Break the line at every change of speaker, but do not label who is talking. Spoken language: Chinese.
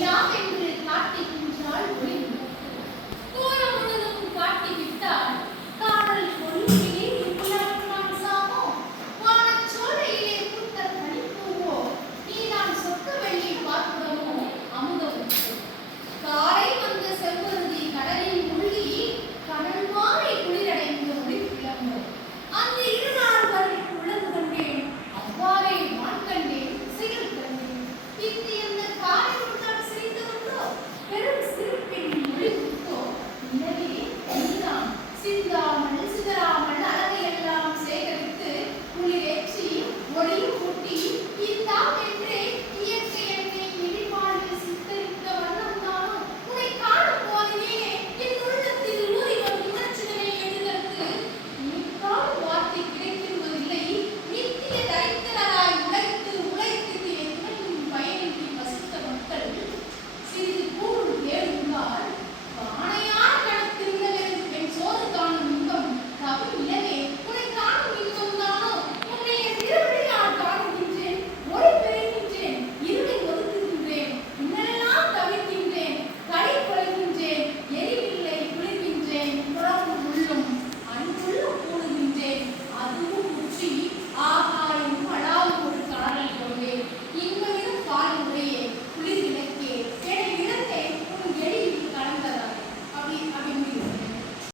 Chó ăn.